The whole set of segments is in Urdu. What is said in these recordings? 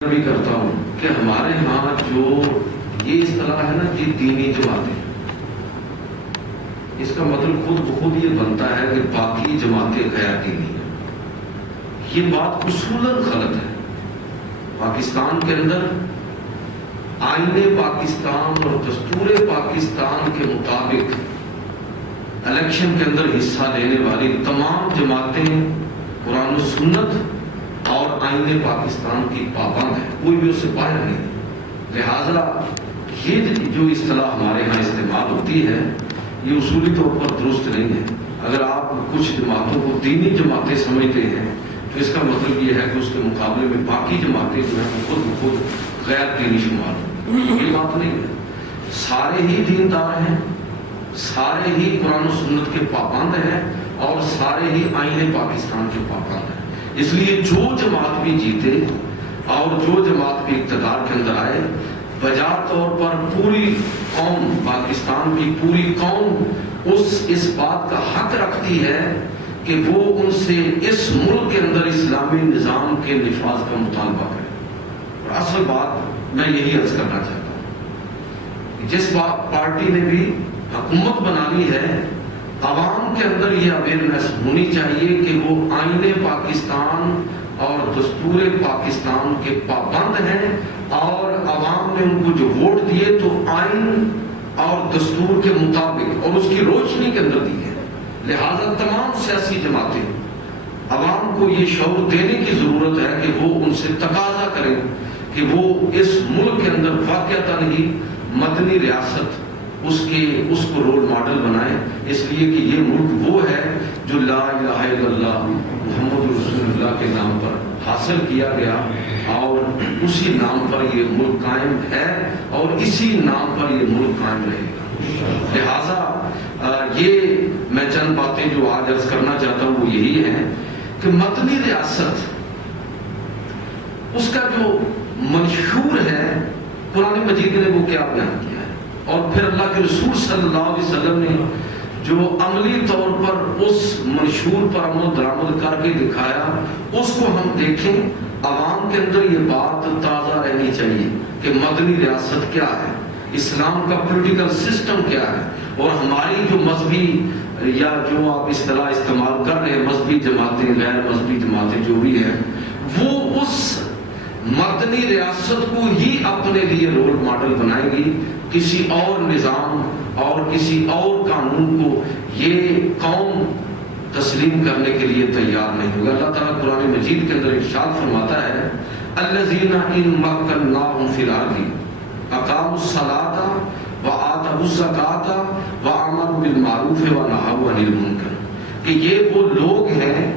بھی کرتا ہوں کہ ہمارے ہاں جو یہ اصطلاح ہے نا کہ دینی جماعتیں، اس کا مطلب خود بخود یہ بنتا ہے کہ باقی جماعتیں غیر دینی ہیں۔ یہ بات اصولاً غلط ہے۔ پاکستان کے اندر آئین پاکستان اور دستور پاکستان کے مطابق الیکشن کے اندر حصہ لینے والی تمام جماعتیں قرآن و سنت اور آئین پاکستان کی پابند ہے، کوئی بھی اس سے باہر نہیں۔ لہذا یہ جو اصطلاح ہمارے ہاں استعمال ہوتی ہے یہ اصولی طور پر درست نہیں ہے۔ اگر آپ کچھ جماعتوں کو دینی جماعتیں سمجھتے ہیں تو اس کا مطلب یہ ہے کہ اس کے مقابلے میں باقی جماعتیں جو ہیں خود بخود غیر دینی شمار ہیں۔ یہ بات نہیں ہے، سارے ہی دیندار ہیں، سارے ہی قرآن و سنت کے پابند ہیں اور سارے ہی آئین پاکستان کے پابند ہیں۔ اس لیے جو جماعت بھی جیتے اور جو جماعت بھی اقتدار کے اندر آئے، بجا طور پر پوری قوم، پاکستان کی پوری قوم اس بات کا حق رکھتی ہے کہ وہ ان سے اس ملک کے اندر اسلامی نظام کے نفاذ کا مطالبہ کرے۔ اور اصل بات میں یہی عرض کرنا چاہتا ہوں، جس پارٹی نے بھی حکومت بنانی ہے، عوام کے اندر یہ اویئرنیس ہونی چاہیے کہ وہ آئین پاکستان اور دستور پاکستان کے پابند ہیں اور عوام نے ان کو جو ووٹ دیے تو آئین اور دستور کے مطابق اور اس کی روشنی کے اندر دی ہے۔ لہذا تمام سیاسی جماعتیں عوام کو یہ شعور دینے کی ضرورت ہے کہ وہ ان سے تقاضا کریں کہ وہ اس ملک کے اندر واقعتاً ہی مدنی ریاست اس کو رول ماڈل بنائیں، اس لیے کہ یہ ملک وہ ہے جو لا الہ الا اللہ محمد رسول اللہ کے نام پر حاصل کیا گیا اور اسی نام پر یہ ملک قائم ہے اور اسی نام پر یہ ملک قائم رہے گا۔ لہٰذا یہ میں چند باتیں جو آج عرض کرنا چاہتا ہوں وہ یہی ہے کہ مدنی ریاست اس کا جو منشور ہے قرآن مجید نے وہ کیا بیان کیا ہے، اور پھر اللہ کے رسول صلی اللہ علیہ وسلم نے جو عملی طور پر اس منشور پر عمل درآمد کر کے دکھایا، اس کو ہم دیکھیں۔ عوام کے اندر یہ بات تازہ رہنی چاہیے کہ مدنی ریاست کیا ہے، اسلام کا پولیٹیکل سسٹم کیا ہے، اور ہماری جو مذہبی یا جو آپ اصطلاح استعمال کر رہے ہیں مذہبی جماعتیں، غیر مذہبی جماعتیں جو بھی ہیں، وہ اس مدنی ریاست کو ہی اپنے لیے رول ماڈل بنائیں گی۔ کسی اور نظام اور کسی اور قانون کو یہ قوم تسلیم کرنے کے لیے تیار نہیں ہوگا۔ اللہ تعالیٰ قرآن مجید کے اندر ارشاد فرماتا ہے الذین ان مکناہم فی الارض اقاموا الصلاۃ وآتوا الزکاۃ وامروا بالمعروف ونہوا عن المنکر، کہ یہ وہ لوگ ہیں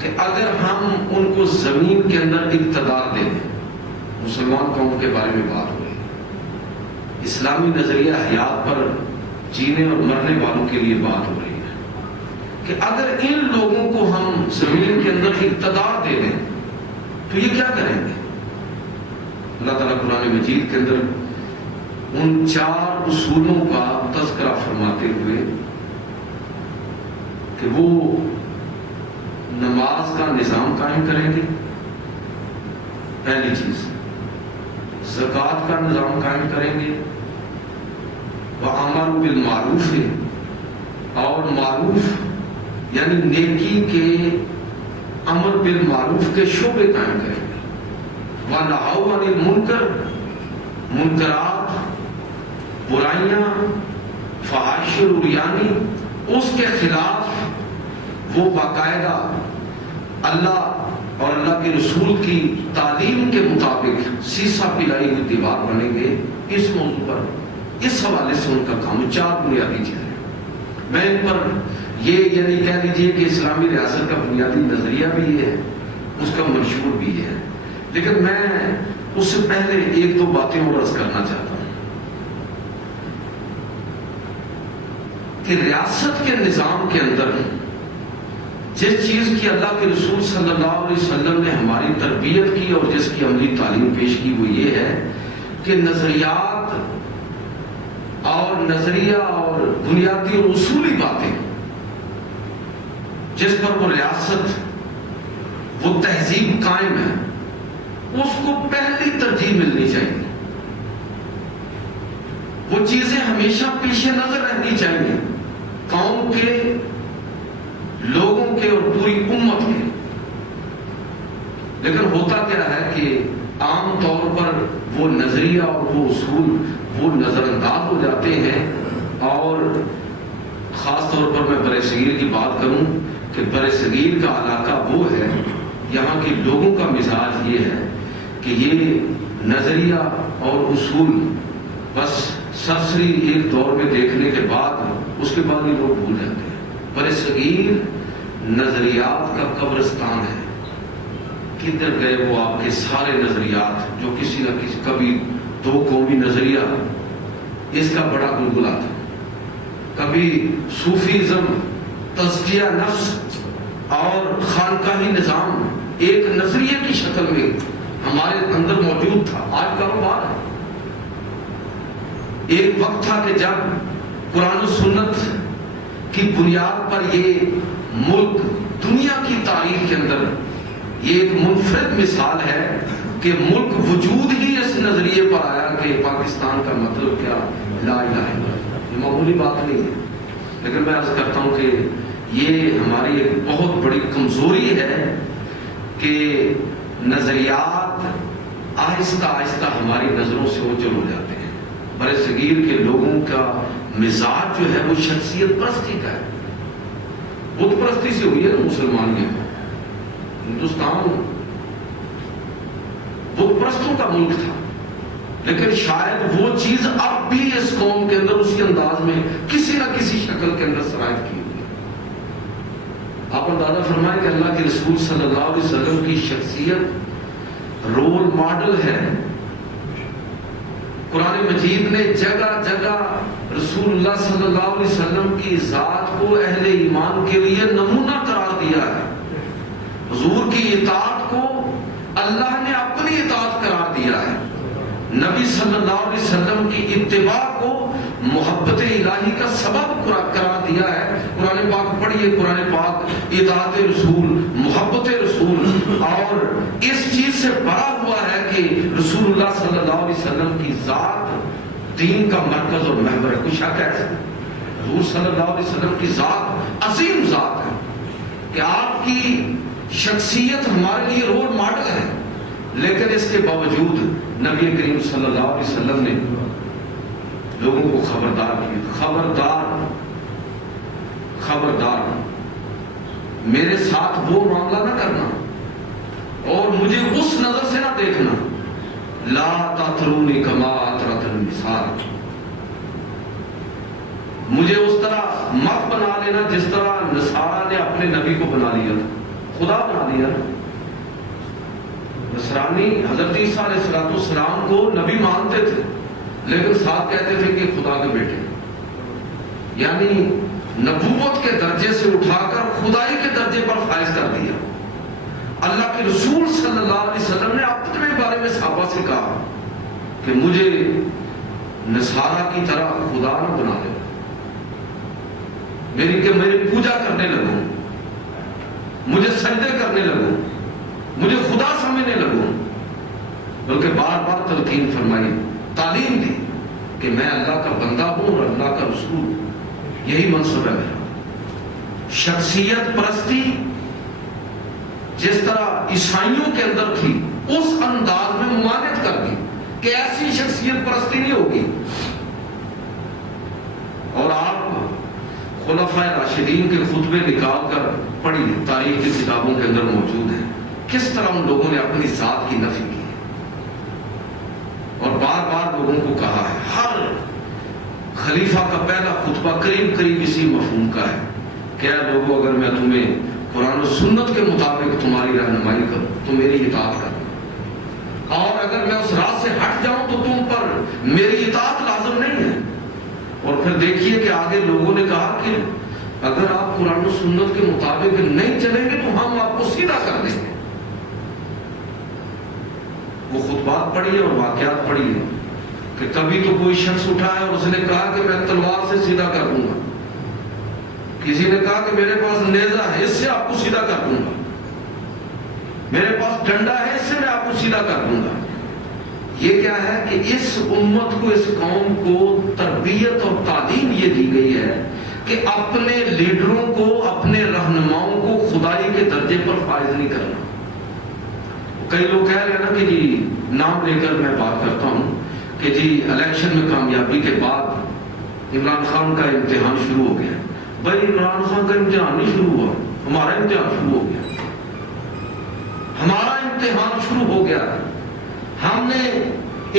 کہ اگر ہم ان کو زمین کے اندر اقتدار دیں، مسلمان قوم کے بارے میں بات ہو رہی ہے، اسلامی نظریہ حیات پر جینے اور مرنے والوں کے لیے بات ہو رہی ہے، کہ اگر ان لوگوں کو ہم زمین کے اندر اقتدار دے دیں تو یہ کیا کریں گے؟ اللہ تعالیٰ قرآن مجید کے اندر ان 4 اصولوں کا تذکرہ فرماتے ہوئے کہ وہ نماز کا نظام قائم کریں گے، پہلی چیز، زکوٰۃ کا نظام قائم کریں گے، وَأَمَرُوا بِالْمَعْرُوفِ، اور معروف یعنی نیکی کے امر بالمعروف کے شعبے قائم کریں گے، وَنَہَوْا عَنِ الْمُنکَرِ، منکرات، برائیاں، فحاشی اور عریانی، اس کے خلاف وہ باقاعدہ اللہ اور اللہ کے رسول کی تعلیم کے مطابق سیسا پلائی ہوئی دیوار بنیں گے۔ اس موضوع پر اس حوالے سے ان کا کام 4 بنیادی چیزیں ہیں۔ میں ان پر یہ یعنی کہہ لیجیے کہ اسلامی ریاست کا بنیادی نظریہ بھی یہ ہے، اس کا منشور بھی یہ ہے، لیکن میں اس سے پہلے 1-2 باتیں اور عرض کرنا چاہتا ہوں کہ ریاست کے نظام کے اندر جس چیز کی اللہ کے رسول صلی اللہ علیہ وسلم نے ہماری تربیت کی اور جس کی عملی تعلیم پیش کی وہ یہ ہے کہ نظریات اور نظریہ اور بنیادی اور اصولی باتیں جس پر وہ ریاست وہ تہذیب قائم ہے، اس کو پہلی ترجیح ملنی چاہیے، وہ چیزیں ہمیشہ پیش نظر رہنی چاہیے قوم کے، لوگوں کے اور پوری امت کے۔ لیکن ہوتا کیا ہے کہ عام طور پر وہ نظریہ اور وہ اصول وہ نظر انداز ہو جاتے ہیں، اور خاص طور پر میں بر صغیر کی بات کروں کہ بر صغیر کا علاقہ وہ ہے، یہاں کے لوگوں کا مزاج یہ ہے کہ یہ نظریہ اور اصول بس سرسری ایک دور میں دیکھنے کے بعد اس کے بعد یہ لوگ بھول جاتے ہیں۔ بر صغیر نظریات کا قبرستان ہے، کدھر گئے وہ آپ کے سارے نظریات جو کسی نہ کسی، کبھی دو قومی نظریہ اس کا بڑا گلگلہ تھا، کبھی صوفیزم، تزکیہ نفس اور خانقاہی نظام ایک نظریے کی شکل میں ہمارے اندر موجود تھا، آج کاروبار ہے۔ ایک وقت تھا کہ جب قرآن و سنت کی بنیاد پر یہ ملک دنیا کی تاریخ کے اندر یہ ایک منفرد مثال ہے کہ ملک وجود ہی اس نظریے پر آیا کہ پاکستان کا مطلب کیا، لا الہ الا اللہ۔ یہ معمولی بات نہیں ہے، لیکن میں عرض کرتا ہوں کہ یہ ہماری ایک بہت بڑی کمزوری ہے کہ نظریات آہستہ آہستہ ہماری نظروں سے اوجھل ہو جاتے ہیں۔ بر صغیر کے لوگوں کا مزاج جو ہے وہ شخصیت پرستی کا ہے، بت پرستی سے ہوئی ہے نا مسلمانیت۔ ہندوستان بت پرستوں کا ملک تھا، لیکن شاید وہ چیز اب بھی اس قوم کے اندر اسی انداز میں کسی نہ کسی شکل کے اندر سرایت کی ہوئی ہے۔ آپ اندازہ فرمائیں کہ اللہ کے رسول صلی اللہ علیہ وسلم کی شخصیت رول ماڈل ہے۔ قرآن مجید نے جگہ جگہ رسول اللہ صلی اللہ علیہ وسلم کی ذات کو اہل ایمان کے لیے نمونہ قرار دیا ہے۔ حضور کی اطاعت کو اللہ نے اپنی اطاعت قرار دیا ہے، نبی صلی اللہ علیہ وسلم کی اتباع کو محبت الہی کا سبب قرار دیا ہے۔ قرآن پاک پڑھیے، قرآن پاک اطاعت رسول، محبت رسول اور اس چیز سے بڑا ہوا ہے کہ رسول اللہ صلی اللہ علیہ وسلم کی ذات دین کا مرکز اور محور ہے۔ کوئی شک ہے؟ حضور صلی اللہ علیہ وسلم کی ذات عظیم ذات ہے کہ آپ کی شخصیت ہمارے لیے رول ماڈل ہے، لیکن اس کے باوجود نبی کریم صلی اللہ علیہ وسلم نے لوگوں کو خبردار کیا، خبردار خبردار میرے ساتھ وہ معاملہ نہ کرنا اور مجھے اس نظر سے نہ دیکھنا، لا تطرونی کما اطرت النساء، مجھے اس طرح مت بنا لینا جس طرح نصارہ نے اپنے نبی کو بنا لیا تھا، خدا بنا لیا۔ نصرانی حضرت عیسیٰ علیہ السلام کو نبی مانتے تھے، لیکن ساتھ کہتے تھے کہ خدا کے بیٹے، یعنی نبوت کے درجے سے اٹھا کر خدائی کے درجے پر فائز کر دیا۔ اللہ کے رسول صلی اللہ علیہ وسلم نے اپنے بارے میں صحابہ سے کہا کہ مجھے نصارہ کی طرح خدا نہ بنا دے، میری پوجا کرنے لگوں، مجھے سجدے کرنے لگوں، مجھے خدا سمجھنے لگوں، بلکہ بار بار تلقین فرمائی، تعلیم دی کہ میں اللہ کا بندہ ہوں اور اللہ کا رسول، یہی منصب ہے میرا۔ شخصیت پرستی جس طرح عیسائیوں کے اندر تھی اس انداز میں ممانعت کر دی کہ ایسی شخصیت پرستی نہیں ہوگی۔ اور آپ خلفائے راشدین کے خطبے نکال کر پڑھی، تاریخ کی کتابوں کے اندر موجود ہیں، کس طرح ان لوگوں نے اپنی ذات کی نفی کی اور بار بار لوگوں کو کہا ہے۔ ہر خلیفہ کا پہلا خطبہ قریب اسی مفہوم کا ہے کہ اے لوگوں، اگر میں تمہیں قرآن و سنت کے مطابق تمہاری رہنمائی کروں تو میری اطاعت کرنا، اور اگر میں اس راہ سے ہٹ جاؤں تو تم پر میری اطاعت لازم نہیں ہے۔ اور پھر دیکھیے کہ آگے لوگوں نے کہا کہ اگر آپ قرآن و سنت کے مطابق نہیں چلیں گے تو ہم آپ کو سیدھا کر دیں گے۔ وہ خطبات پڑھیے اور واقعات پڑھیے کہ کبھی تو کوئی شخص اٹھا ہے اور اس نے کہا کہ میں تلوار سے سیدھا کر دوں گا، کسی نے کہا کہ میرے پاس نیزہ ہے، اس سے آپ کو سیدھا کر دوں گا۔ میرے پاس ڈنڈا ہے، اس سے میں آپ کو سیدھا کر دوں گا۔ یہ کیا ہے کہ اس امت کو، اس قوم کو تربیت اور تعلیم یہ دی گئی ہے کہ اپنے لیڈروں کو، اپنے رہنماؤں کو خدائی کے درجے پر فائز نہیں کرنا۔ کئی لوگ کہہ رہے ہیں نا کہ جی نام لے کر میں بات کرتا ہوں کہ جی الیکشن میں کامیابی کے بعد عمران خان کا امتحان شروع ہو گیا۔ بھائی عمران خان کا امتحان نہیں شروع ہوا، ہمارا امتحان شروع ہو گیا، ہمارا امتحان شروع ہو گیا۔ ہم نے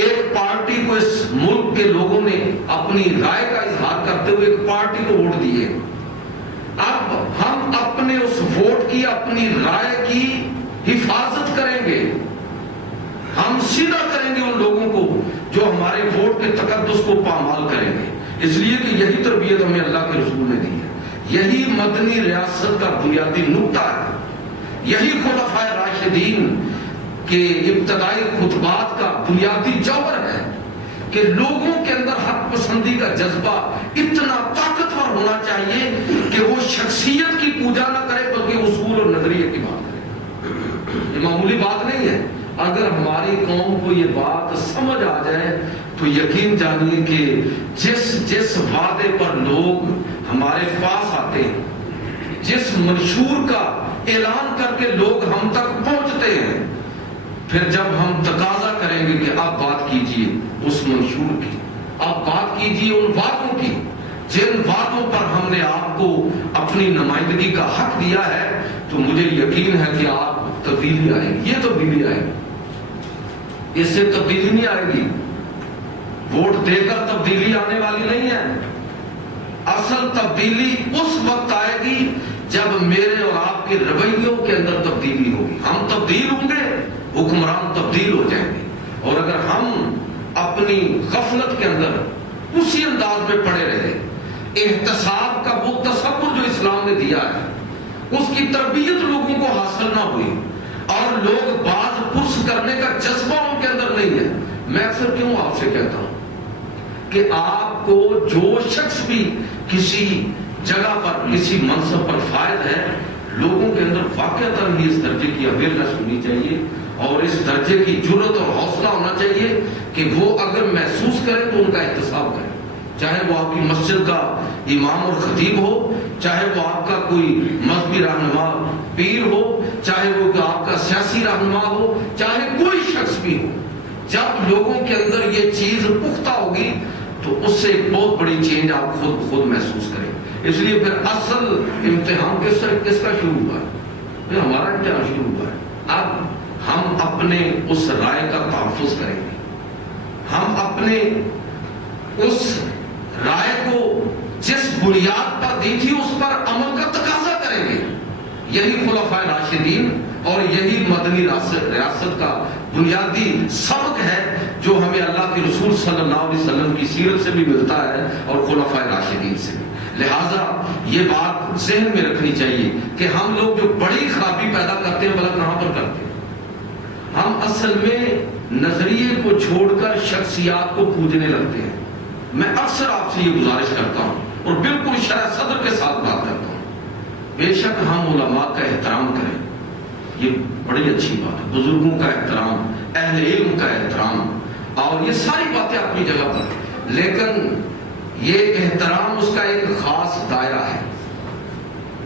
ایک پارٹی کو، اس ملک کے لوگوں نے اپنی رائے کا اظہار کرتے ہوئے ایک پارٹی کو ووٹ دیے۔ اب ہم اپنے اس ووٹ کی، اپنی رائے کی حفاظت کریں گے، ہم سیدھا کریں گے ان لوگوں کو جو ہمارے ووٹ کے تقدس کو پامال کریں گے، اس لیے کہ یہی تربیت ہمیں اللہ کے رسول نے دی ہے، یہی مدنی ریاست کا بنیادی نقطہ ہے، یہی خلفائے راشدین کے ابتدائی خطبات کا بنیادی جوہر ہے کہ لوگوں کے اندر حق پسندی کا جذبہ اتنا طاقتور ہونا چاہیے کہ وہ شخصیت کی پوجا نہ کرے بلکہ اصول اور نظریے کی بات کرے۔ یہ معمولی بات نہیں ہے۔ اگر ہماری قوم کو یہ بات سمجھ آ جائے تو یقین جانیے کہ جس وعدے پر لوگ ہمارے پاس آتے ہیں، جس منشور کا اعلان کر کے لوگ ہم تک پہنچتے ہیں، پھر جب ہم تقاضا کریں گے کہ آپ بات کیجئے اس منشور کی، آپ بات کیجئے ان وعدوں کی جن وعدوں پر ہم نے آپ کو اپنی نمائندگی کا حق دیا ہے، تو مجھے یقین ہے کہ آپ تبدیلی آئے گی۔ یہ تبدیلی آئے گی، اس سے تبدیلی نہیں آئے گی۔ ووٹ دے کر تبدیلی آنے والی نہیں ہے۔ اصل تبدیلی اس وقت آئے گی جب میرے اور آپ کے رویوں کے اندر تبدیلی ہوگی۔ ہم تبدیل ہوں گے، حکمران تبدیل ہو جائیں گے۔ اور اگر ہم اپنی غفلت کے اندر اسی انداز میں پڑے رہے، احتساب کا وہ تصور جو اسلام نے دیا ہے اس کی تربیت لوگوں کو حاصل نہ ہوئی اور لوگ باز پرس کرنے کا جذبہ ان کے اندر نہیں ہے، میں اکثر کیوں آپ سے کہتا ہوں کہ آپ کو جو شخص بھی کسی جگہ پر، کسی منصب پر فائد ہے، لوگوں کے اندر واقعتاً ہی اس درجے کی اویئرنیس ہونی چاہیے اور اس درجے کی جرأت اور حوصلہ ہونا چاہیے کہ وہ اگر محسوس کریں تو ان کا احتساب کریں، چاہے وہ آپ کی مسجد کا امام اور خطیب ہو، چاہے وہ آپ کا کوئی مذہبی رہنما پیر ہو، چاہے وہ آپ کا سیاسی رہنما ہو، چاہے کوئی شخص بھی ہو۔ جب لوگوں کے اندر یہ چیز پختہ ہوگی تو اس سے ایک بہت بڑی چینج آپ خود محسوس کریں۔ اس لیے پھر اصل امتحان کس کا شروع ہوا ہے؟ پھر ہمارا امتحان شروع ہوا ہے۔ اب ہم اپنے اس رائے کا تحفظ کریں گے، ہم اپنے اس رائے کو جس بنیاد پر دی تھی اس پر عمل کا تقاضا کریں گے۔ یہی خلفائے راشدین اور یہی مدنی ریاست کا بنیادی سبق ہے جو ہمیں اللہ کے رسول صلی اللہ علیہ وسلم کی سیرت سے بھی ملتا ہے اور خلفائے راشدین سے بھی۔ لہٰذا یہ بات ذہن میں رکھنی چاہیے کہ ہم لوگ جو بڑی خرابی پیدا کرتے ہیں بھلا کہاں پر کرتے ہیں؟ ہم اصل میں نظریے کو چھوڑ کر شخصیات کو پوجنے لگتے ہیں۔ میں اکثر آپ سے یہ گزارش کرتا ہوں اور بالکل شرح صدر کے ساتھ بات کرتا ہوں، بے شک ہم علماء کا احترام کریں، یہ بڑی اچھی بات ہے، بزرگوں کا احترام، اہل علم کا احترام اور یہ ساری باتیں اپنی جگہ پر، لیکن یہ احترام اس کا ایک خاص دائرہ ہے۔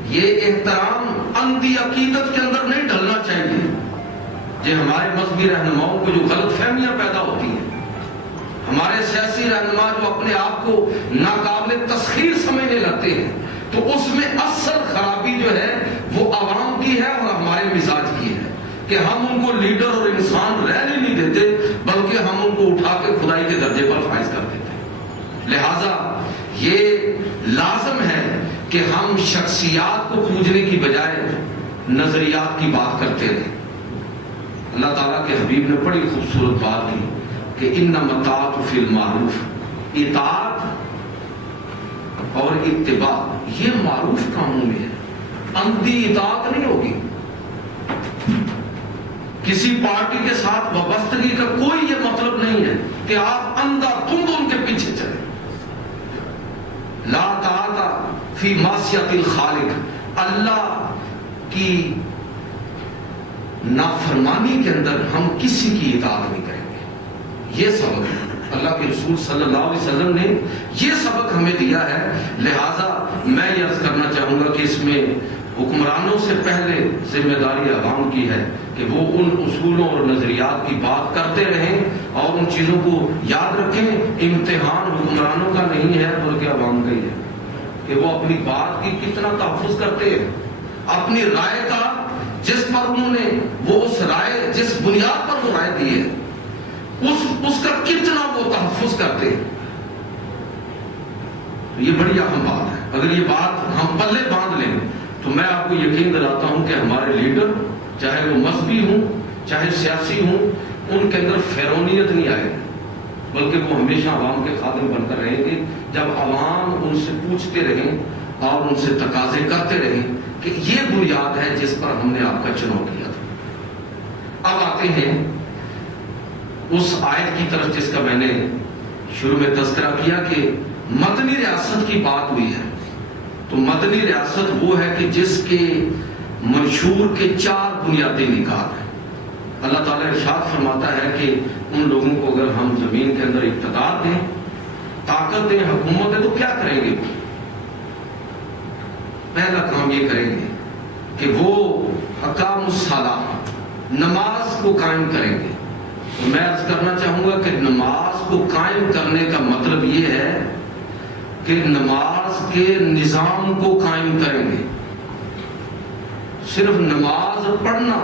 یہ احترام اندھی عقیدت کے اندر نہیں ڈلنا چاہیے۔ جو ہمارے مذہبی رہنماؤں کو جو غلط فہمیاں پیدا ہوتی ہیں، ہمارے سیاسی رہنما جو اپنے آپ کو ناقابل تسخیر سمجھنے لگتے ہیں، تو اس میں اصل خرابی جو ہے وہ عوام کی ہے اور ہمارے مزاج کی ہے کہ ہم ان کو لیڈر اور انسان رہنے نہیں دیتے بلکہ ہم ان کو اٹھا کے خدائی کے درجے پر فائز کر دیتے ہیں۔ لہٰذا یہ لازم ہے کہ ہم شخصیات کو پوجنے کی بجائے نظریات کی بات کرتے رہیں۔ اللہ تعالیٰ کے حبیب نے بڑی خوبصورت بات کی کہ انما الطاعۃ فی المعروف، اطاعت اور اتباع یہ معروف کاموں میں ہے، اندھی اطاعت نہیں ہوگی۔ کسی پارٹی کے ساتھ وابستگی کا کوئی یہ مطلب نہیں ہے کہ آپ اندھا دھند ان کے پیچھے چلیں۔ لا طاعۃ فی معصیۃ الخالق، اللہ کی نافرمانی کے اندر ہم کسی کی اطاعت نہیں کریں گے. یہ سبق ہے اللہ کے رسول صلی اللہ علیہ وسلم نے یہ سبق ہمیں دیا ہے. لہذا میں یہ عرض کرنا چاہوں گا کہ اس میں حکمرانوں سے پہلے ذمہ داری عوام کی ہے کہ وہ ان اصولوں اور نظریات کی بات کرتے رہیں اور ان چیزوں کو یاد رکھیں. امتحان حکمرانوں کا نہیں ہے بلکہ عوام کا ہی ہے کہ وہ اپنی بات کی کتنا تحفظ کرتے ہیں, اپنی رائے کا جس پر انہوں نے وہ اس رائے جس بنیاد پر وہ رائے دی ہے اس کا کتنا وہ تحفظ کرتے ہیں. یہ بڑی اہم بات ہے. اگر یہ بات ہم پلے باندھ لیں تو میں آپ کو یقین دلاتا ہوں کہ ہمارے لیڈر چاہے وہ مذہبی ہوں چاہے سیاسی ہوں ان کے اندر فیرونیت نہیں آئے گی بلکہ وہ ہمیشہ عوام کے خادم بن کر رہیں گے جب عوام ان سے پوچھتے رہیں اور ان سے تقاضے کرتے رہیں کہ یہ بنیاد ہے جس پر ہم نے آپ کا چناؤ کیا تھا. اب آتے ہیں اس آیت کی طرف جس کا میں نے شروع میں تذکرہ کیا کہ مدنی ریاست کی بات ہوئی ہے. تو مدنی ریاست وہ ہے کہ جس کے منشور کے 4 بنیادی نکات ہیں. اللہ تعالیٰ ارشاد فرماتا ہے کہ ان لوگوں کو اگر ہم زمین کے اندر اقتدار دیں, طاقت دیں, حکومت دیں تو کیا کریں گے؟ پہلا کام یہ کریں گے کہ وہ اقام الصلاۃ, نماز کو قائم کریں گے. میں عرض کرنا چاہوں گا کہ نماز کو قائم کرنے کا مطلب یہ ہے کہ نماز کے نظام کو قائم کریں گے. صرف نماز پڑھنا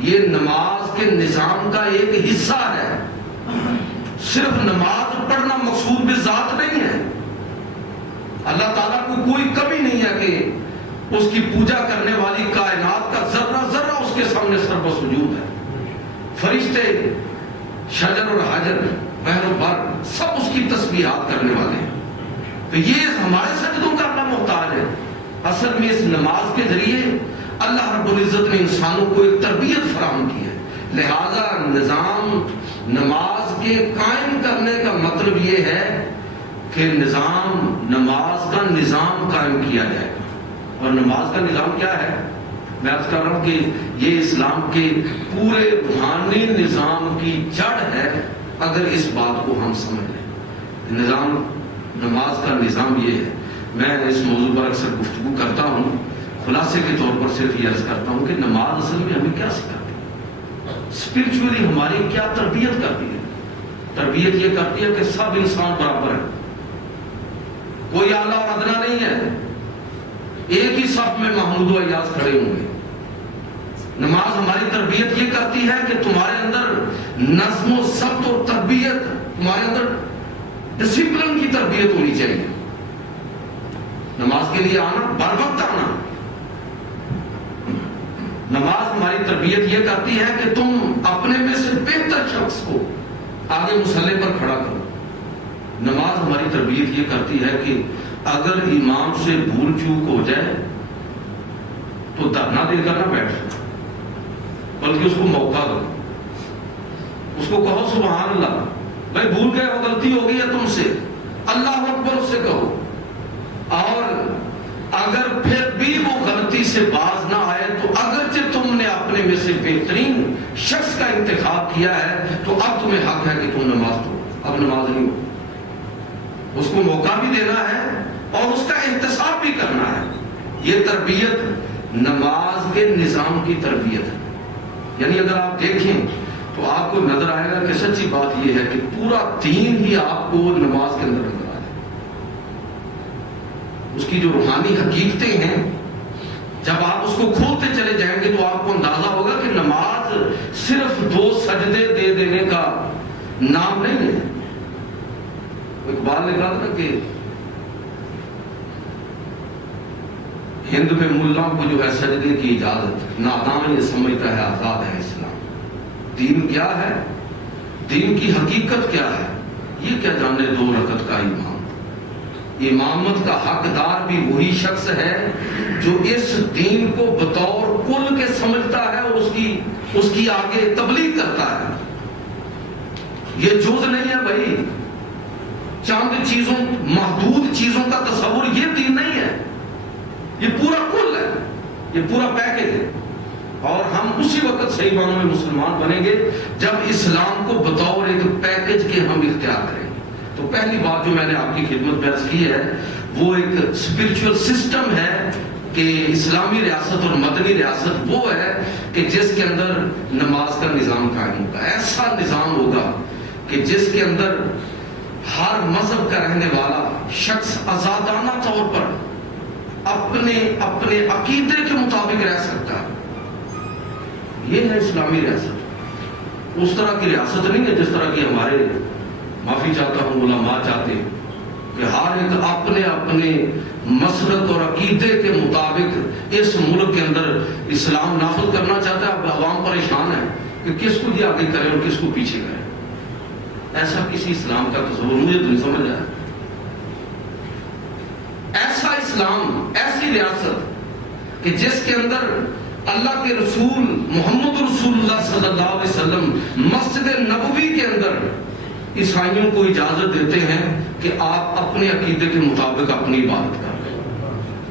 یہ نماز کے نظام کا ایک حصہ ہے. صرف نماز پڑھنا مقصود بذات نہیں ہے. اللہ تعالیٰ کو کوئی کمی نہیں ہے کہ اس کی پوجا کرنے والی کائنات کا ذرہ ذرہ اس کے سامنے سر بسجود ہے. فرشتے, شجر اور حجر, بحر و بر سب اس کی تسبیحات کرنے والے ہیں. تو یہ ہمارے سجدوں کا اللہ محتاج ہے. اصل میں اس نماز کے ذریعے اللہ رب العزت نے انسانوں کو ایک تربیت فراہم کی ہے. لہذا نظام نماز کے قائم کرنے کا مطلب یہ ہے کہ نماز کا نظام قائم کیا جائے گا. اور نماز کا نظام کیا ہے؟ میں عرض کر رہا ہوں کہ یہ اسلام کے پورے روحانی نظام کی جڑ ہے. اگر اس بات کو ہم سمجھ لیں, نماز کا نظام یہ ہے. میں اس موضوع پر اکثر گفتگو کرتا ہوں, خلاصے کے طور پر صرف یہ عرض کرتا ہوں کہ نماز اصل میں ہمیں کیا سکھاتی ہے, اسپرچولی ہماری کیا تربیت کرتی ہے. تربیت یہ کرتی ہے کہ سب انسان برابر ہے, کوئی اعلیٰ اور ادنا نہیں ہے. ایک ہی صف میں محمود و ایاز کھڑے ہوں گے. نماز ہماری تربیت یہ کرتی ہے کہ تمہارے اندر نظم و ضبط اور تربیت, تمہارے اندر ڈسپلن کی تربیت ہونی چاہیے. نماز کے لیے آنا, بر وقت آنا. نماز ہماری تربیت یہ کرتی ہے کہ تم اپنے میں سے بہتر شخص کو آگے مصلی پر کھڑا کرو. نماز ہماری تربیت یہ کرتی ہے کہ اگر امام سے بھول چوک ہو جائے تو دھرنا دے کر نہ بیٹھ, بلکہ اس کو موقع دو. اس کو کہو سبحان اللہ, بھائی بھول گئے ہو, غلطی ہو گئی ہے تم سے, اللہ اکبر اس سے کہو. اور اگر پھر بھی وہ غلطی سے باز نہ آئے تو اگرچہ تم نے اپنے میں سے بہترین شخص کا انتخاب کیا ہے تو اب تمہیں حق ہے کہ تم نماز پڑھو. اب نماز نہیں ہو, اس کو موقع بھی دینا ہے اور اس کا احتساب بھی کرنا ہے. یہ تربیت نماز کے نظام کی تربیت ہے. یعنی اگر آپ دیکھیں تو آپ کو نظر آئے گا کہ سچی بات یہ ہے کہ پورا دین ہی آپ کو نماز کے اندر نظر آئے. اس کی جو روحانی حقیقتیں ہیں, جب آپ اس کو کھولتے چلے جائیں گے تو آپ کو اندازہ ہوگا کہ نماز صرف 2 سجدے دے دینے کا نام نہیں ہے. اقبال نے کہا تھا کہ ہند میں ملاؤں کو جو ہے سجدے کی اجازت, نادان یہ سمجھتا ہے آزاد ہے اسلام. دین کیا ہے, دین کی حقیقت کیا ہے, یہ کیا جانے 2 رکعت کا امام. امامت کا حقدار بھی وہی شخص ہے جو اس دین کو بطور کل کے سمجھتا ہے اور اس کی آگے تبلیغ کرتا ہے. یہ جز نہیں ہے بھائی, چند چیزوں, محدود چیزوں کا تصور یہ دین نہیں ہے. یہ پورا کل ہے, یہ پورا پیکج ہے. اور ہم اسی وقت صحیح معنوں میں مسلمان بنیں گے جب اسلام کو بطور ایک پیکج کے ہم اختیار کریں گے. تو پہلی بات جو میں نے آپ کی خدمت میں عرض کی ہے وہ ایک اسپرچل سسٹم ہے کہ اسلامی ریاست اور مدنی ریاست وہ ہے کہ جس کے اندر نماز کا نظام قائم ہوگا. ایسا نظام ہوگا کہ جس کے اندر ہر مذہب کا رہنے والا شخص آزادانہ طور پر اپنے عقیدے کے مطابق رہ سکتا ہے. یہ ہے اسلامی ریاست. اس طرح کی ریاست نہیں ہے جس طرح کی ہمارے معافی چاہتا ہوں علماء چاہتے ہیں کہ ہر ایک اپنے مسلک اور عقیدے کے مطابق اس ملک کے اندر اسلام نافذ کرنا چاہتا ہے. اب عوام پریشان ہے کہ کس کو یہ آگے کرے اور کس کو پیچھے کرے. ایسا کسی اسلام کا تصور مجھے تو نہیں سمجھ آیا. ایسا اسلام، ایسی ریاست کہ جس کے اندر اللہ کے رسول محمد رسول اللہ صلی اللہ علیہ وسلم مسجد نبوی کے اندر عیسائیوں کو اجازت دیتے ہیں کہ آپ اپنے عقیدے کے مطابق اپنی عبادت کر رہے ہیں.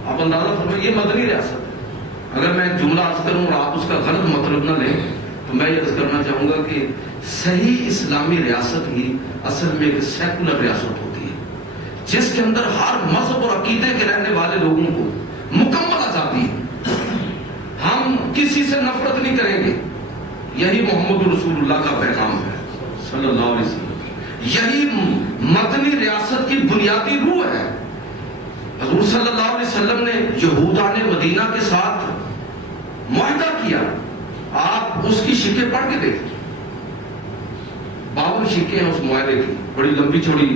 آپ اندازہ فرمائیں یہ مدنی ریاست ہے. اگر میں ایک جملہ عرض کروں اور آپ اس کا غلط مطلب نہ لیں تو میں یہ عرض کرنا چاہوں گا کہ صحیح اسلامی ریاست ہی اصل میں ایک سیکولر ریاست ہوتی ہے جس کے اندر ہر مذہب اور عقیدے کے رہنے والے لوگوں کو مکمل آزادی ہے. ہم کسی سے نفرت نہیں کریں گے. یہی محمد رسول اللہ کا پیغام ہے صلی اللہ علیہ وسلم. یہی مدنی ریاست کی بنیادی روح ہے. حضور صلی اللہ علیہ وسلم نے یہودان مدینہ کے ساتھ معاہدہ کیا. آپ اس کی شکیں پڑھ کے دیکھیں. 52 شکیں ہیں اس معاہدے کی. بڑی لمبی چوڑی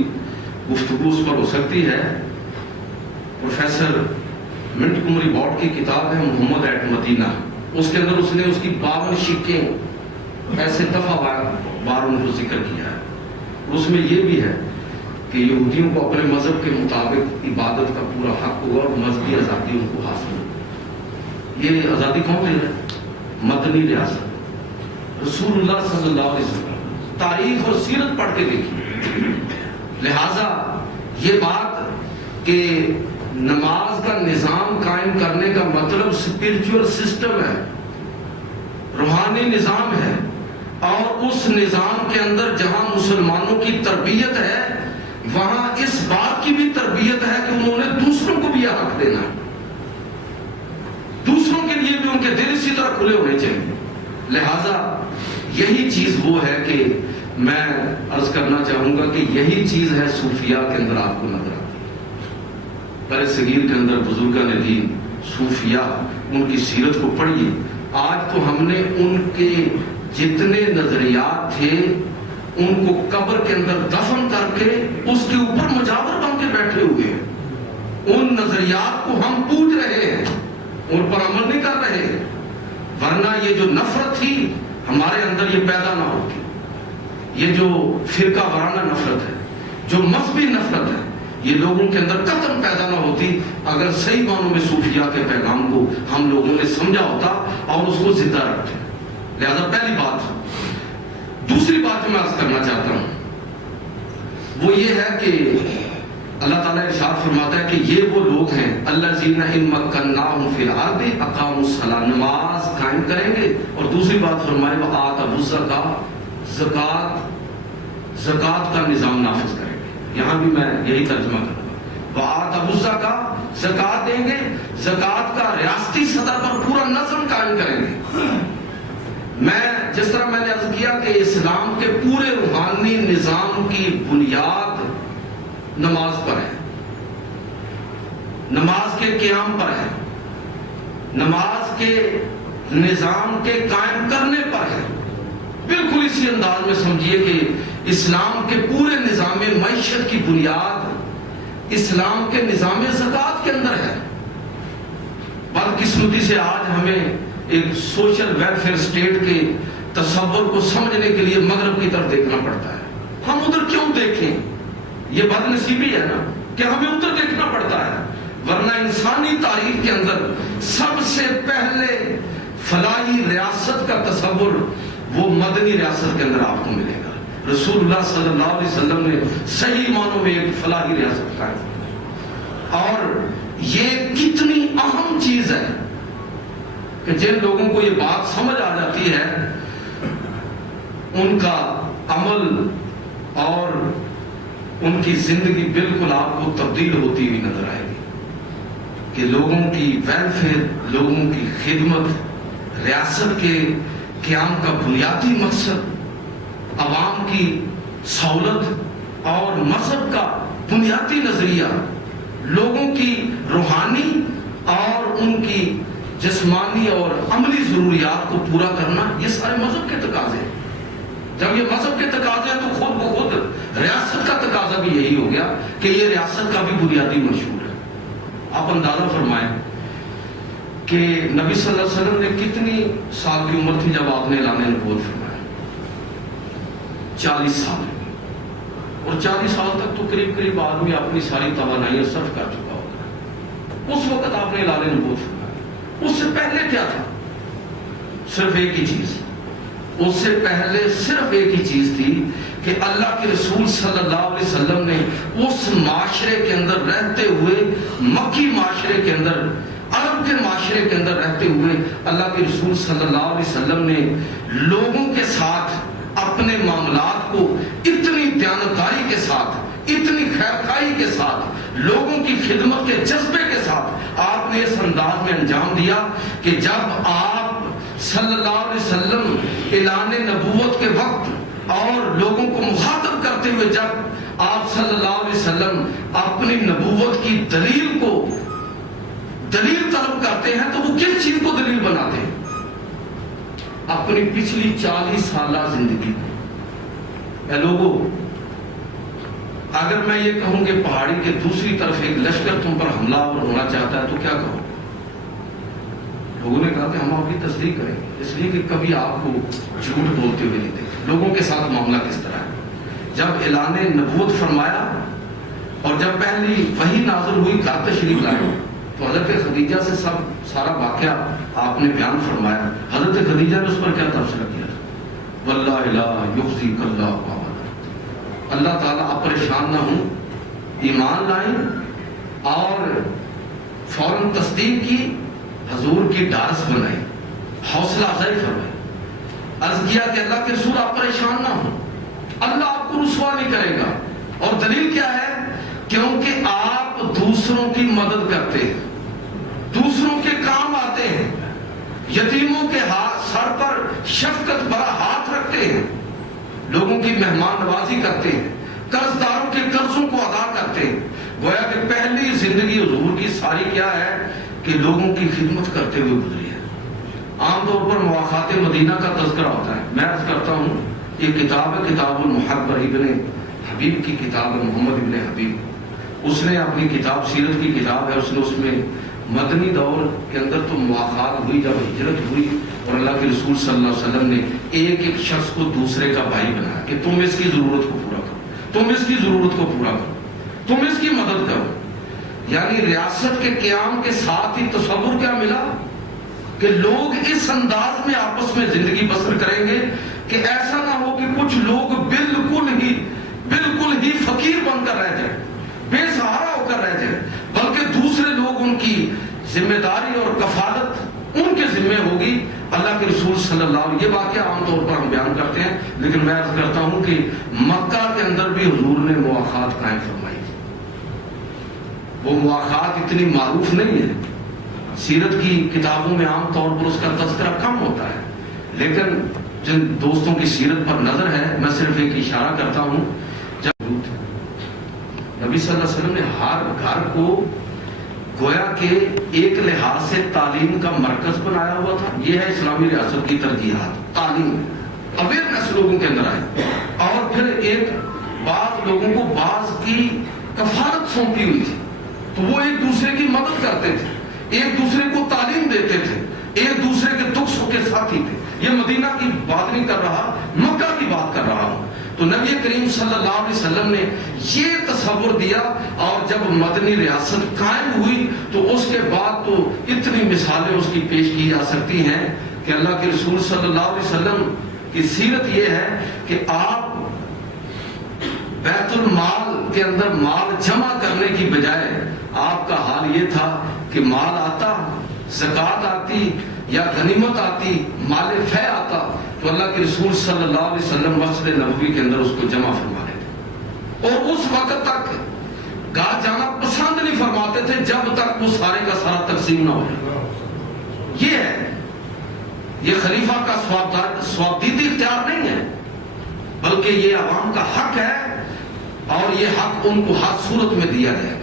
گفتگو اس پر ہو سکتی ہے. پروفیسر منٹ کمری بورڈ کی کتاب ہے محمد ایٹ مدینہ. اس کے اندر اس نے اس کی 52 شکیں ایسے دفعہ بار ان کو ذکر کیا ہے. اس میں یہ بھی ہے کہ یہودیوں کو اپنے مذہب کے مطابق عبادت کا پورا حق ہوگا اور مذہبی آزادی ان کو حاصل ہوگی. یہ آزادی کون دے رہا ہے؟ مدنی ریاست. رسول اللہ صلی اللہ علیہ وسلم. تاریخ اور سیرت پڑھ کے دیکھیے. لہذا یہ بات کہ نماز کا نظام قائم کرنے کا مطلب اسپرچل سسٹم ہے، روحانی نظام ہے، اور اس نظام کے اندر جہاں مسلمانوں کی تربیت ہے وہاں اس بات کی بھی تربیت ہے کہ انہوں نے دوسروں کو بھی یہ حق دینا ہے. دوسروں کے لیے بھی ان کے دل اسی طرح کھلے ہونے چاہیے. لہذا یہی چیز وہ ہے کہ میں عرض کرنا چاہوں گا کہ یہی چیز ہے صوفیاء کے اندر آپ کو نظر آتی ہے. برِ صغیر کے اندر بزرگان دین صوفیاء ان کی سیرت کو پڑھیے. آج تو ہم نے ان کے جتنے نظریات تھے ان کو قبر کے اندر دفن کر کے اس کے اوپر مجاور بن کے بیٹھے ہوئے ہیں. ان نظریات کو ہم پوج رہے ہیں، ان پر عمل نہیں کر رہے ہیں. ورنہ یہ جو نفرت تھی ہمارے اندر یہ پیدا نہ ہوتی. یہ جو فرقہ وارانہ نفرت ہے، جو مذہبی نفرت ہے، یہ لوگوں کے اندر قطعاً پیدا نہ ہوتی اگر صحیح معنوں میں صوفیاء کے پیغام کو ہم لوگوں نے سمجھا ہوتا اور اس کو زندہ رکھتے. لہذا پہلی بات. دوسری بات جو میں عرض کرنا چاہتا ہوں وہ یہ ہے کہ اللہ تعالیٰ ارشاد فرماتا ہے کہ یہ وہ لوگ ہیں الذین ان مکناہم فی الارض اقاموا الصلاۃ، نماز قائم کریں گے. اور دوسری بات فرمائے وآتوا الزکاۃ، زکوٰۃ کا نظام نافذ کریں گے. یہاں بھی میں یہی ترجمہ کروں گا. وآتوا الزکاۃ، زکوٰۃ دیں گے، زکوٰۃ کا ریاستی سطح پر پورا نظم قائم کریں گے. میں جس طرح میں نے عرض کیا کہ اسلام کے پورے روحانی نظام کی بنیاد نماز پر ہے، نماز کے قیام پر ہے، نماز کے نظام کے قائم کرنے پر ہے. بالکل اسی انداز میں سمجھیے کہ اسلام کے پورے نظام معیشت کی بنیاد اسلام کے نظام زکوٰۃ کے اندر ہے. بدقسمتی سے آج ہمیں ایک سوشل ویلفیئر اسٹیٹ کے تصور کو سمجھنے کے لیے مغرب کی طرف دیکھنا پڑتا ہے. ہم ادھر کیوں دیکھیں؟ یہ بد نصیبی ہے نا کہ ہمیں ادھر دیکھنا پڑتا ہے. ورنہ انسانی تاریخ کے اندر سب سے پہلے فلاحی ریاست کا تصور وہ مدنی ریاست کے اندر آپ کو ملے گا. رسول اللہ صلی اللہ علیہ وسلم نے صحیح معنوں میں ایک فلاحی ریاست قائم کی. اور یہ کتنی اہم چیز ہے کہ جن لوگوں کو یہ بات سمجھ آ جاتی ہے ان کا عمل اور ان کی زندگی بالکل آپ کو تبدیل ہوتی ہوئی نظر آئے گی کہ لوگوں کی ویلفیئر، لوگوں کی خدمت، ریاست کے قیام کا بنیادی مقصد عوام کی سہولت اور مذہب کا بنیادی نظریہ لوگوں کی روحانی اور ان کی جسمانی اور عملی ضروریات کو پورا کرنا، یہ سارے مذہب کے تقاضے ہیں۔ جب یہ مذہب کے تقاضے ہیں تو خود بخود ریاست کا تقاضا بھی یہی ہو گیا کہ یہ ریاست کا بھی بنیادی منشور ہے۔ آپ اندازہ فرمائیں کہ نبی صلی اللہ علیہ وسلم نے کتنی سال کی عمر تھی جب آپ نے اعلان نبوت فرمایا؟ 40 سال، اور 40 سال تک تو قریب آدمی اپنی ساری توانائی صرف کر چکا ہوگا۔ اس وقت آپ نے اعلان نبوت فرمایا۔ اس سے پہلے کیا تھا؟ صرف ایک ہی چیز، اس سے پہلے صرف ایک ہی چیز تھی کہ اللہ کے رسول صلی اللہ علیہ وسلم نے اس معاشرے کے اندر رہتے ہوئے، مکی معاشرے کے اندر، عرب کے معاشرے کے اندر رہتے ہوئے اللہ کے رسول صلی اللہ علیہ وسلم نے لوگوں کے ساتھ اپنے معاملات کو اتنی دیانتداری کے ساتھ، اتنی خیرخواہی کے ساتھ، لوگوں کی خدمت کے جذبے کے ساتھ آپ نے اس انداز میں انجام دیا کہ جب آپ صلی اللہ علیہ وسلم اعلان نبوت کے وقت اور لوگوں کو مخاطب کرتے ہوئے جب آپ صلی اللہ علیہ وسلم اپنی نبوت کی دلیل طلب کرتے ہیں تو وہ کس چیز کو دلیل بناتے ہیں؟ اپنی پچھلی 40 سالہ زندگی کو۔ اے لوگوں، اگر میں یہ کہوں کہ پہاڑی کے دوسری طرف ایک لشکر تم پر حملہ ہونا چاہتا ہے تو کیا کہو؟ لوگوں نے کہا کہ ہم آپ کی تصدیق کریں گے، اس لیے کہ کبھی آپ کو جھوٹ بولتے ہوئے نہیں دیکھے۔ لوگوں کے ساتھ معاملہ کس طرح ہے؟ جب اعلان نبوت فرمایا اور جب پہلی وحی نازل ہوئی، گھر تشریف لائے تو حضرت خدیجہ سے سارا واقعہ آپ نے بیان فرمایا۔ حضرت خدیجہ نے اس پر کیا تبصرہ کیا؟ واللہ لا یخزیک اللہ ابدا، اللہ تعالیٰ آپ پریشان نہ ہوں، ایمان لائیں اور فوراً تصدیق کی، حضور کی ڈارس بنائی، حوصلہ افزائی فرمائی، عرض کیا کہ اللہ کے رسول آپ پریشان نہ ہوں، اللہ آپ کو رسوا نہیں کرے گا۔ اور دلیل کیا ہے؟ کیونکہ آپ دوسروں کی مدد کرتے ہیں، دوسروں کے کام آتے ہیں، یتیموں کے سر پر شفقت بھرا ہاتھ رکھتے ہیں، لوگوں کی مہمان نوازی کرتے ہیں، قرض داروں کے قرضوں کو ادا کرتے ہیں۔ گویا کہ پہلی زندگی حضور کی ساری کیا ہے کہ لوگوں کی خدمت کرتے ہوئے گزری ہے۔ عام طور پر مواخات مدینہ کا تذکرہ ہوتا ہے، میں عرض کرتا ہوں یہ کتاب ہے کتاب المحب ابن حبیب کی کتاب ہے، محمد ابن حبیب، اس نے اپنی کتاب سیرت کی کتاب ہے، اس میں مدنی دور کے اندر تو مواخات ہوئی جب ہجرت ہوئی اور اللہ کے رسول صلی اللہ علیہ وسلم نے ایک شخص کو دوسرے کا بھائی بنایا کہ تم اس کی ضرورت کو پورا کرو، تم اس کی ضرورت کو پورا کرو، تم اس کی مدد کرو۔ یعنی ریاست کے قیام کے ساتھ ہی تصور کیا ملا کہ لوگ اس انداز میں آپس میں زندگی بسر کریں گے کہ ایسا نہ ہو کہ کچھ لوگ بالکل ہی فقیر بن کر رہ جائیں، بے سہارا ہو کر رہ جائیں، بلکہ دوسرے لوگ ان کی ذمہ داری اور کفالت ان کے ذمہ ہوگی۔ اللہ کے رسول صلی اللہ علیہ وسلم، یہ واقعہ عام طور پر ہم بیان کرتے ہیں، لیکن میں عرض کرتا ہوں کہ مکہ کے اندر بھی حضور نے مواخات قائم فرمائی تھی۔ وہ مواخات اتنی معروف نہیں ہے، سیرت کی کتابوں میں عام طور پر اس کا تذکرہ کم ہوتا ہے، لیکن جن دوستوں کی سیرت پر نظر ہے میں صرف ایک اشارہ کرتا ہوں، جب نبی صلی اللہ علیہ وسلم نے ہر گھر کو گویا کہ ایک لحاظ سے تعلیم کا مرکز بنایا ہوا تھا۔ یہ ہے اسلامی ریاست کی ترجیحات، تعلیم، اویئرنیس لوگوں کے اندر آئے، اور پھر ایک بعض لوگوں کو بعض کی کفالت سونپی ہوئی تھی تو وہ ایک دوسرے کی مدد کرتے تھے، ایک دوسرے کو تعلیم دیتے تھے، ایک دوسرے کے دکھ سکھ کے ساتھی تھے۔ یہ مدینہ کی بات نہیں کر رہا، مکہ کی بات کر رہا ہوں۔ تو نبی کریم صلی اللہ علیہ وسلم نے یہ تصور دیا، اور جب مدنی ریاست قائم ہوئی تو اس کے بعد تو اتنی مثالیں اس کی پیش کی جا سکتی ہیں کہ اللہ کے رسول صلی اللہ علیہ وسلم کی سیرت یہ ہے کہ آپ بیت المال کے اندر مال جمع کرنے کی بجائے آپ کا حال یہ تھا کہ مال آتا، زکوٰۃ آتی، یا غنیمت آتی، مال فے آتا، تو اللہ کے رسول صلی اللہ علیہ وسلم مسجد نبوی کے اندر اس کو جمع فرما لیتے، اور اس وقت تک گھر جانا پسند نہیں فرماتے تھے جب تک وہ سارے کا سارا تقسیم نہ ہو جائے۔ یہ ہے، یہ خلیفہ کا سوابدیدی اختیار نہیں ہے، بلکہ یہ عوام کا حق ہے، اور یہ حق ان کو ہر صورت میں دیا جائے گا۔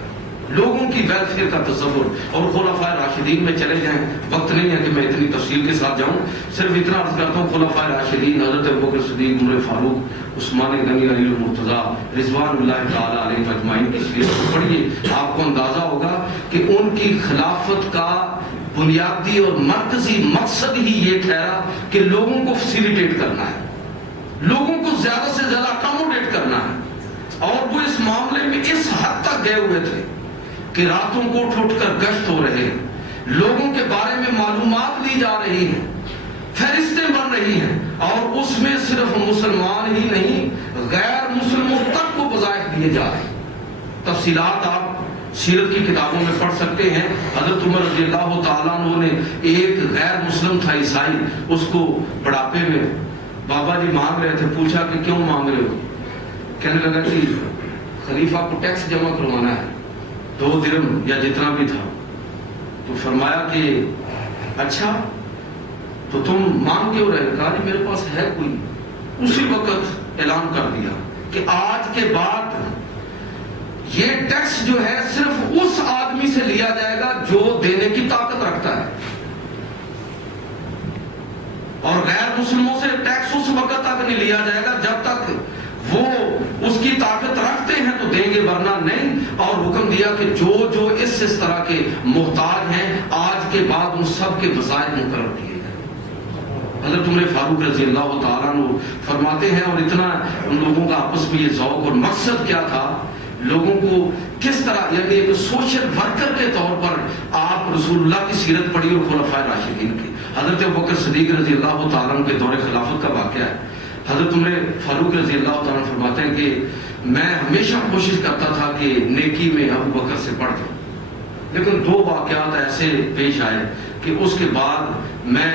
لوگوں کی ویلفیئر کا تصور، اور خلفائے راشدین میں چلے جائیں، وقت نہیں ہے کہ میں اتنی تفصیل کے ساتھ جاؤں، صرف اتنا عرض کرتا ہوں، خلفائے راشدین حضرت ابوبکر صدیق، عمر فاروق، عثمان غنی، علی المرتضیٰ رضوان اللہ تعالیٰ علیہ اجمعین کی سیرت کو پڑھیے، آپ کو اندازہ ہوگا کہ ان کی خلافت کا بنیادی اور مرکزی مقصد ہی یہ ٹھہرا کہ لوگوں کو فیسیلیٹیٹ کرنا ہے، لوگوں کو زیادہ سے زیادہ اکاموڈیٹ کرنا ہے، اور وہ اس معاملے میں اس حد تک گئے ہوئے تھے کہ راتوں کو اٹھ اٹھ کر گشت ہو رہے ہیں، لوگوں کے بارے میں معلومات لی جا رہی ہیں، فہرستیں بن رہی ہیں، اور اس میں صرف مسلمان ہی نہیں غیر مسلموں تک کو وظائف دیے جا رہے ہیں۔ تفصیلات آپ سیرت کی کتابوں میں پڑھ سکتے ہیں۔ حضرت عمر رضی اللہ تعالیٰ عنہ نے ایک غیر مسلم تھا عیسائی، اس کو بڑھاپے میں بابا جی مانگ رہے تھے، پوچھا کہ کیوں مانگ رہے ہو؟ کہنے لگا کہ خلیفہ کو ٹیکس جمع کروانا ہے، 2 درہم یا جتنا بھی تھا۔ تو فرمایا کہ اچھا تو تم مانگ کیوں رہے؟ کہا جی میرے پاس ہے کوئی۔ اسی وقت اعلان کر دیا کہ آج کے بعد یہ ٹیکس جو ہے صرف اس آدمی سے لیا جائے گا جو دینے کی طاقت رکھتا ہے، اور غیر مسلموں سے ٹیکس اس وقت تک نہیں لیا جائے گا جب تک وہ اس کی طاقت رکھتے ہیں تو دیں گے، ورنہ نہیں۔ اور حکم دیا کہ جو اس طرح کے محتاج ہیں آج کے بعد ان سب کے وظائف مقرر کیے گئے۔ حضرت عمر فاروق رضی اللہ تعالیٰ عنہ فرماتے ہیں، اور اتنا ان لوگوں کا آپس میں یہ ذوق اور مقصد کیا تھا، لوگوں کو کس طرح، یعنی ایک سوشل ورکر کے طور پر آپ رسول اللہ کی سیرت پڑھی اور خلفائے راشدین کی۔ حضرت ابوبکر صدیق رضی اللہ تعالیٰ عنہ کے دور خلافت کا واقعہ ہے۔ حضرت عمر فاروق رضی اللہ تعالیٰ عنہ فرماتے ہیں کہ میں ہمیشہ کوشش کرتا تھا کہ نیکی میں ابوبکر سے بڑھ جاؤں، لیکن 2 واقعات ایسے پیش آئے کہ اس کے بعد میں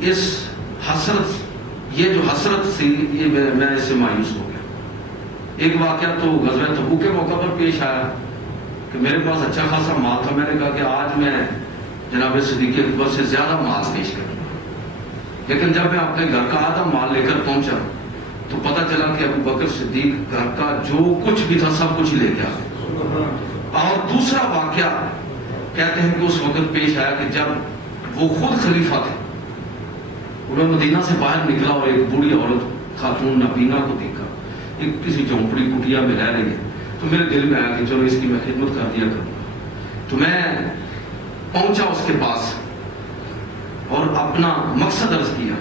اس حسرت، یہ جو حسرت تھی، یہ میں اس سے مایوس ہو گیا۔ ایک واقعہ تو غزوہ تبوک کے موقع پر پیش آیا کہ میرے پاس اچھا خاصا مال تھا، میں نے کہا کہ آج میں جناب صدیق اکبر سے زیادہ مال پیش کروں گا، لیکن جب میں اپنے گھر کا آدھا مال لے کر پہنچا تو پتہ چلا کہ ابوبکر صدیق گھر کا جو کچھ بھی تھا سب کچھ لے گیا۔ اور دوسرا واقعہ کہتے ہیں کہ اس وقت پیش آیا کہ جب وہ خود خلیفہ تھے، انہوں نے مدینہ سے باہر نکلا اور ایک بوڑھی عورت خاتون نبینا کو دیکھا، ایک کسی جھونپڑی کٹیا میں رہ رہی ہے، تو میرے دل میں آیا کہ چلو اس کی میں خدمت کر دیا کروں گا۔ تو میں پہنچا اس کے پاس اور اپنا مقصد عرض کیا،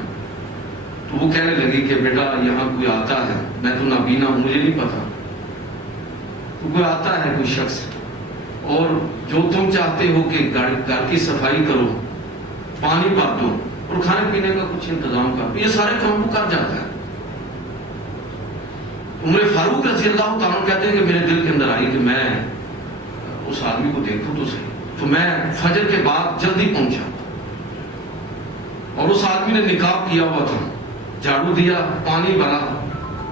تو وہ کہنے لگی کہ بیٹا یہاں کوئی آتا ہے، میں تو نابینا ہوں، مجھے نہیں پتا، تو کوئی آتا ہے کوئی شخص، اور جو تم چاہتے ہو کہ گھر کی صفائی کرو، پانی بھر دو اور کھانے پینے کا کچھ انتظام کر دو، یہ سارے کام کو کر جاتا ہے۔ عمر فاروق رضی اللہ تعالیٰ کہتے ہیں کہ میرے دل کے اندر آئی کہ میں اس آدمی کو دیکھوں تو صحیح، تو میں فجر کے بعد جلدی پہنچا، اور اس آدمی نے نقاب کیا ہوا تھا، جھاڑو دیا، پانی بھرا،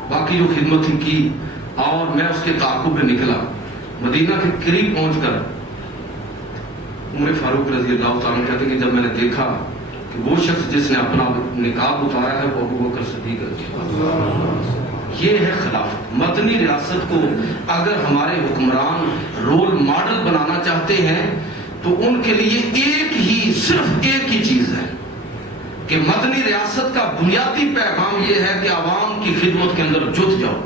باقی جو خدمت تھی کی، اور میں اس کے تعاقب میں نکلا۔ مدینہ کے قریب پہنچ کر عمر فاروق رضی اللہ تعالیٰ کہتے ہیں کہ جب میں نے دیکھا کہ وہ شخص جس نے اپنا نقاب اتارا ہے وہ ابوبکر صدیق رضی اللہ عنہ، یہ ہے خلافت۔ مدنی ریاست کو اگر ہمارے حکمران رول ماڈل بنانا چاہتے ہیں تو ان کے لیے صرف ایک ہی چیز ہے کہ مدنی ریاست کا بنیادی پیغام یہ ہے کہ عوام کی خدمت کے اندر جت جاؤ،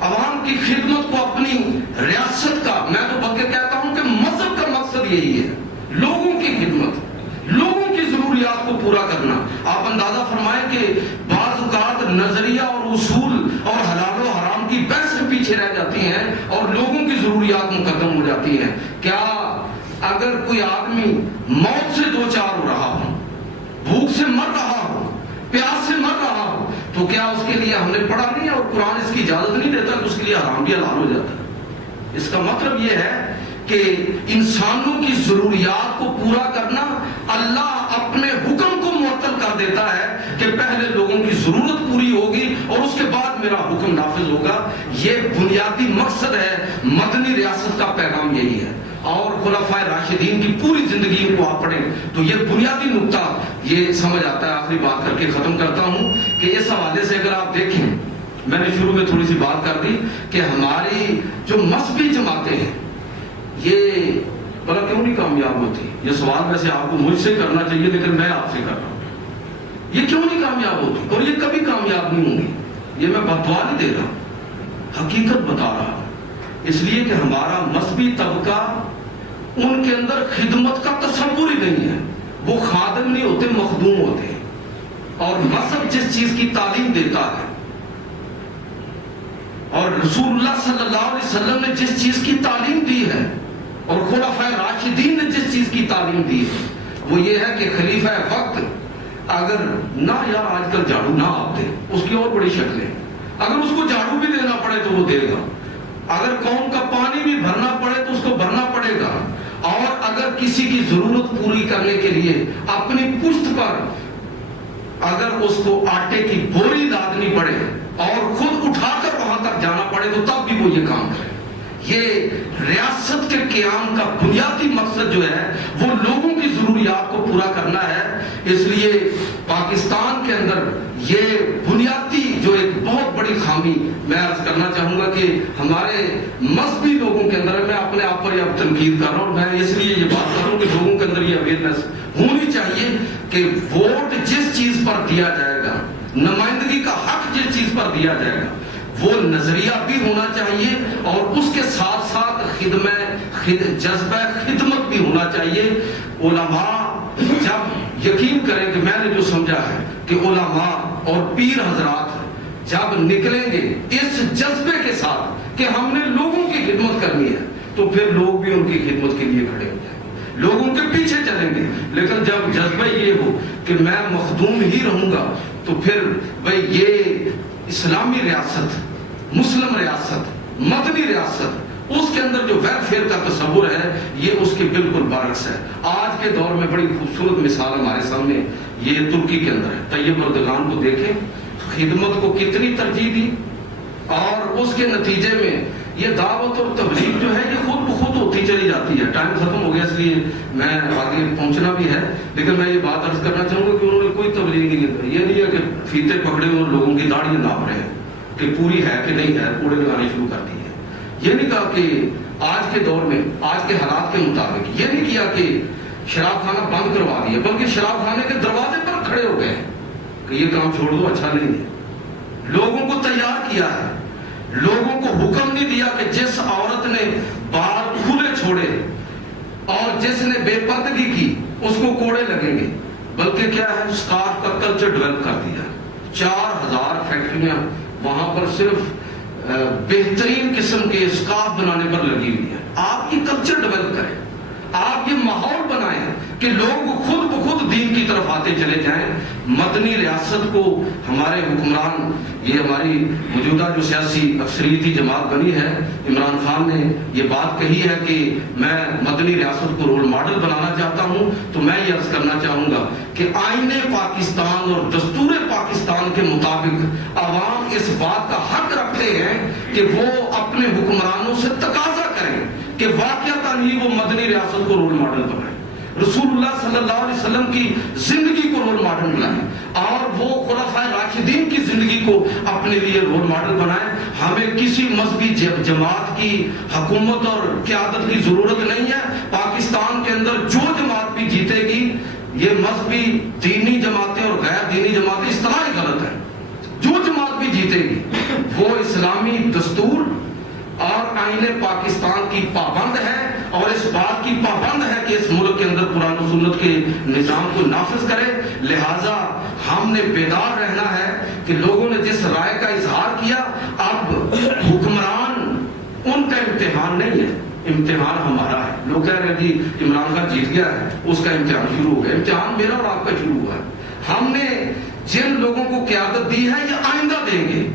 عوام کی خدمت کو اپنی ریاست کا، میں تو بلکہ کہتا ہوں کہ مذہب کا مقصد یہی ہے، لوگوں کی خدمت، لوگوں کی ضروریات کو پورا کرنا۔ آپ اندازہ فرمائیں کہ بعض اوقات نظریہ اور اصول اور حلال و حرام کی بحث پیچھے رہ جاتی ہیں اور لوگوں کی ضروریات مقدم ہو جاتی ہیں۔ کیا اگر کوئی آدمی موت سے دو چار ہو رہا ہو، بھوک سے مر رہا ہو، پیاس سے مر رہا ہو، تو کیا اس کے لیے ہم نے پڑھا نہیں ہے اور قرآن اس کی اجازت نہیں دیتا کہ اس کے لیے حرام بھی حلال ہو جاتا ہے؟ اس کا مطلب یہ ہے کہ انسانوں کی ضروریات کو پورا کرنا اللہ اپنے حکم کو معطل کر دیتا ہے کہ پہلے لوگوں کی ضرورت پوری ہوگی اور اس کے بعد میرا حکم نافذ ہوگا. یہ بنیادی مقصد ہے مدنی ریاست کا پیغام یہی ہے. اور خلفائے راشدین کی پوری زندگی کو آپ پڑھیں تو یہ بنیادی نقطہ یہ سمجھ آتا ہے. آخری بات کر کے ختم کرتا ہوں کہ اس حوالے سے اگر آپ دیکھیں, میں نے شروع میں تھوڑی سی بات کر دی کہ ہماری جو مذہبی جماعتیں ہیں یہ بھلا کیوں نہیں کامیاب ہوتی. یہ سوال ویسے آپ کو مجھ سے کرنا چاہیے لیکن میں آپ سے کر رہا ہوں. یہ کیوں نہیں کامیاب ہوتی اور یہ کبھی کامیاب نہیں ہوں گی. یہ میں بدعا نہیں دے رہا, حقیقت بتا رہا ہوں. اس لیے کہ ہمارا مذہبی طبقہ, ان کے اندر خدمت کا تصور ہی نہیں ہے. وہ خادم نہیں ہوتے, مخدوم ہوتے ہیں. اور مذہب جس چیز کی تعلیم دیتا ہے اور رسول اللہ صلی اللہ علیہ وسلم نے جس چیز کی تعلیم دی ہے اور خلفائے راشدین نے جس چیز کی تعلیم دی ہے وہ یہ ہے کہ خلیفہ وقت اگر نہ یار آج کل جھاڑو نہ آپ دے, اس کی اور بڑی شکلیں, اگر اس کو جھاڑو بھی دینا پڑے تو وہ دے گا. اگر قوم کا پانی بھی بھرنا پڑے تو اس کو بھرنا پڑے گا. اور اگر کسی کی ضرورت پوری کرنے کے لیے اپنی پشت پر اگر اس کو آٹے کی بوری لادنی پڑے اور خود اٹھا کر وہاں تک جانا پڑے تو تب بھی وہ یہ کام کرے. یہ ریاست کے قیام کا بنیادی مقصد جو ہے وہ لوگوں کی ضروریات کو پورا کرنا ہے. اس لیے پاکستان کے اندر یہ بنیادی جو ایک بہت بڑی خامی میں عرض کرنا چاہوں گا کہ ہمارے مذہبی لوگوں کے اندر, میں اپنے آپ پر یہ تنقید کر رہا ہوں, میں اس لیے یہ بات کر رہا ہوں کہ لوگوں کے اندر یہ اویئرنیس ہونی چاہیے کہ ووٹ جس چیز پر دیا جائے گا, نمائندگی کا حق جس چیز پر دیا جائے گا, وہ نظریہ بھی ہونا چاہیے اور اس کے ساتھ ساتھ جذبہ خدمت بھی ہونا چاہیے. علماء جب یقین کریں کہ میں نے جو سمجھا ہے کہ علماء اور پیر حضرات جب نکلیں گے اس جذبے کے ساتھ کہ ہم نے لوگوں کی خدمت کرنی ہے تو پھر لوگ بھی ان کی خدمت کے لیے کھڑے ہو جائیں گے, لوگوں کے پیچھے چلیں گے. لیکن جب جذبہ یہ ہو کہ میں مخدوم ہی رہوں گا تو پھر بھئی یہ اسلامی ریاست, مسلم ریاست, مدنی ریاست, اس کے اندر جو ویلفیئر کا تصور ہے یہ اس کے بالکل برعکس ہے. آج کے دور میں بڑی خوبصورت مثال ہمارے سامنے یہ ترکی کے اندر ہے. طیب اردگان کو دیکھیں, خدمت کو کتنی ترجیح دی اور اس کے نتیجے میں یہ دعوت اور تبلیغ جو ہے یہ خود بخود ہوتی چلی جاتی ہے. ٹائم ختم ہو گیا اس لیے میں آگے پہنچنا بھی ہے, لیکن میں یہ بات عرض کرنا چاہوں گا کہ انہوں نے کوئی تبلیغ نہیں کی. یہ نہیں ہے کہ فیتے پکڑے اور لوگوں کی داڑھیاں ناپ رہے ہیں کہ پوری ہے کہ نہیں ہے, کوڑے لگانے شروع کر دی ہے. یہ نہیں کہا کہ آج کے دور میں آج کے حالات کے مطابق, یہ نہیں کیا کہ شراب خانہ بند کروا دیا, بلکہ شراب خانے کے دروازے پر کھڑے ہو گئے کہ یہ کام چھوڑ دو, اچھا نہیں ہے. لوگوں کو تیار کیا ہے, لوگوں کو حکم نہیں دیا کہ جس عورت نے بال کھلے چھوڑے اور جس نے بے پردگی کی اس کو کوڑے لگیں گے, بلکہ کیا ہے اسکارف کا کلچر ڈیولپ کر دیا. 4000 فیکٹریاں وہاں پر صرف بہترین قسم کے اسکارف بنانے پر لگی ہوئی ہے. آپ یہ کلچر ڈیولپ کریں, آپ یہ ماحول بنائیں کہ لوگ خود بخود دین کی طرف آتے چلے جائیں. مدنی ریاست کو ہمارے حکمران, یہ ہماری موجودہ جو سیاسی اکثریتی جماعت بنی ہے, عمران خان نے یہ بات کہی ہے کہ میں مدنی ریاست کو رول ماڈل بنانا چاہتا ہوں, تو میں یہ عرض کرنا چاہوں گا کہ آئین پاکستان اور دستور پاکستان کے مطابق عوام اس بات کا حق رکھتے ہیں کہ وہ اپنے حکمرانوں سے تقاضا کریں کہ واقعتاً ہی وہ مدنی ریاست کو رول ماڈل بنائیں, رسول اللہ صلی اللہ علیہ وسلم کی زندگی کو رول ماڈل بنائیں اور وہ خلفائے راشدین کی زندگی کو اپنے لیے رول ماڈل بنائیں. ہمیں کسی مذہبی جماعت کی حکومت اور قیادت کی ضرورت نہیں ہے. پاکستان کے اندر جو جماعت بھی جیتے گی, یہ مذہبی دینی جماعتیں اور غیر دینی جماعتیں اس طرح ہی غلط ہیں, جو جماعت بھی جیتے گی وہ اسلامی دستور اور آئین پاکستان کی پابند ہے اور اس بات کی پابند ہے کہ اس ملک کے اندر قرآن و سنت کے نظام کو نافذ کرے. لہٰذا ہم نے بیدار رہنا ہے کہ لوگوں نے جس رائے کا اظہار کیا, اب حکمران ان کا امتحان نہیں ہے, امتحان ہمارا ہے. لوگ کہہ رہے ہیں جی عمران خان جیت گیا ہے, اس کا امتحان شروع ہو گیا. امتحان میرا اور آپ کا شروع ہوا ہے. ہم نے جن لوگوں کو قیادت دی ہے یہ آئندہ دیں گے,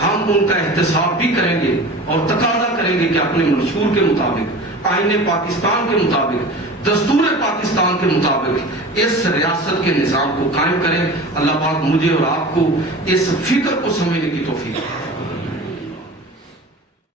ہم ان کا احتساب بھی کریں گے اور تقاضا کریں گے کہ اپنے منشور کے مطابق آئین پاکستان کے مطابق، دستور پاکستان کے مطابق اس ریاست کے نظام کو قائم کریں۔ اللہ پاک مجھے اور آپ کو اس فکر کو سمجھنے کی